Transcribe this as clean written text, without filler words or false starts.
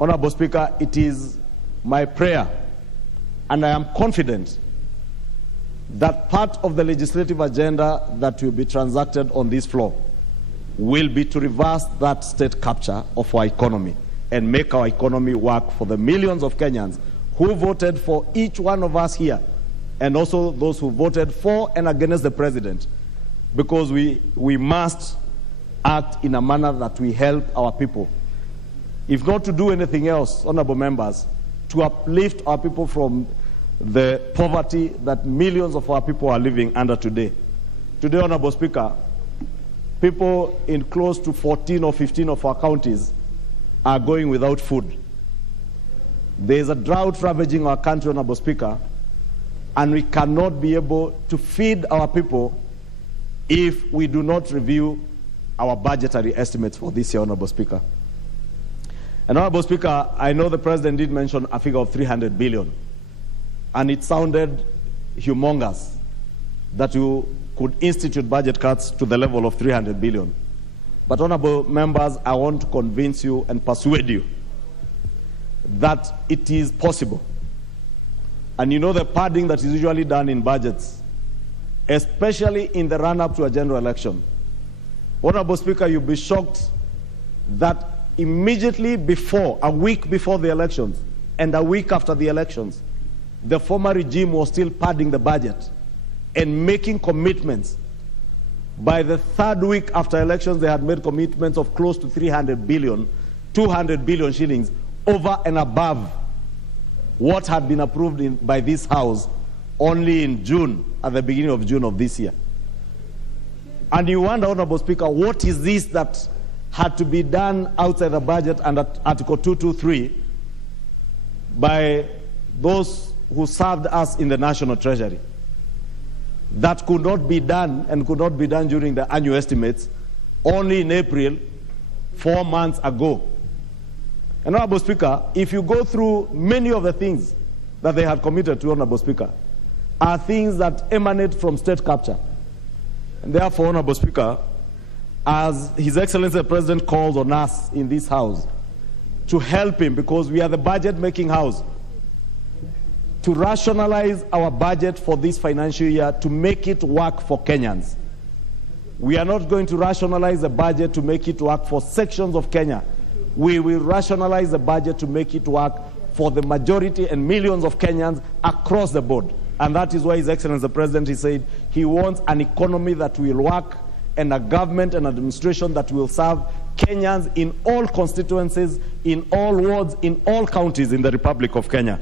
Honorable Speaker, it is my prayer, and I am confident that part of the legislative agenda that will be transacted on this floor will be to reverse that state capture of our economy and make our economy work for the millions of Kenyans who voted for each one of us here, and also those who voted for and against the president, because we must act in a manner that we help our people. If not to do anything else, honorable members, to uplift our people from the poverty that millions of our people are living under today. Today, Honorable Speaker, people in close to 14 or 15 of our counties are going without food. There is a drought ravaging our country, Honorable Speaker, and we cannot be able to feed our people if we do not review our budgetary estimates for this year, Honorable Speaker. And Honorable Speaker, I know the President did mention a figure of 300 billion, and it sounded humongous that you could institute budget cuts to the level of 300 billion. But honorable members, I want to convince you and persuade you that it is possible. And you know the padding that is usually done in budgets, especially in the run-up to a general election. Honorable Speaker, you'll be shocked that immediately before, a week before the elections, and a week after the elections, the former regime was still padding the budget and making commitments. By the third week after elections, they had made commitments of close to 300 billion, 200 billion shillings, over and above what had been approved by this House only in June, at the beginning of June of this year. And you wonder, Honorable Speaker, what is this that had to be done outside the budget under Article 223 by those who served us in the National Treasury, that could not be done and could not be done during the annual estimates only in April, 4 months ago. And Honorable Speaker, if you go through many of the things that they had committed to, Honorable Speaker, are things that emanate from state capture. And therefore, Honorable Speaker, as His Excellency the President calls on us in this House to help him, because we are the budget-making House, to rationalize our budget for this financial year to make it work for Kenyans. We are not going to rationalize the budget to make it work for sections of Kenya. We will rationalize the budget to make it work for the majority and millions of Kenyans across the board. And that is why His Excellency the President, he said he wants an economy that will work and a government and administration that will serve Kenyans in all constituencies, in all wards, in all counties in the Republic of Kenya.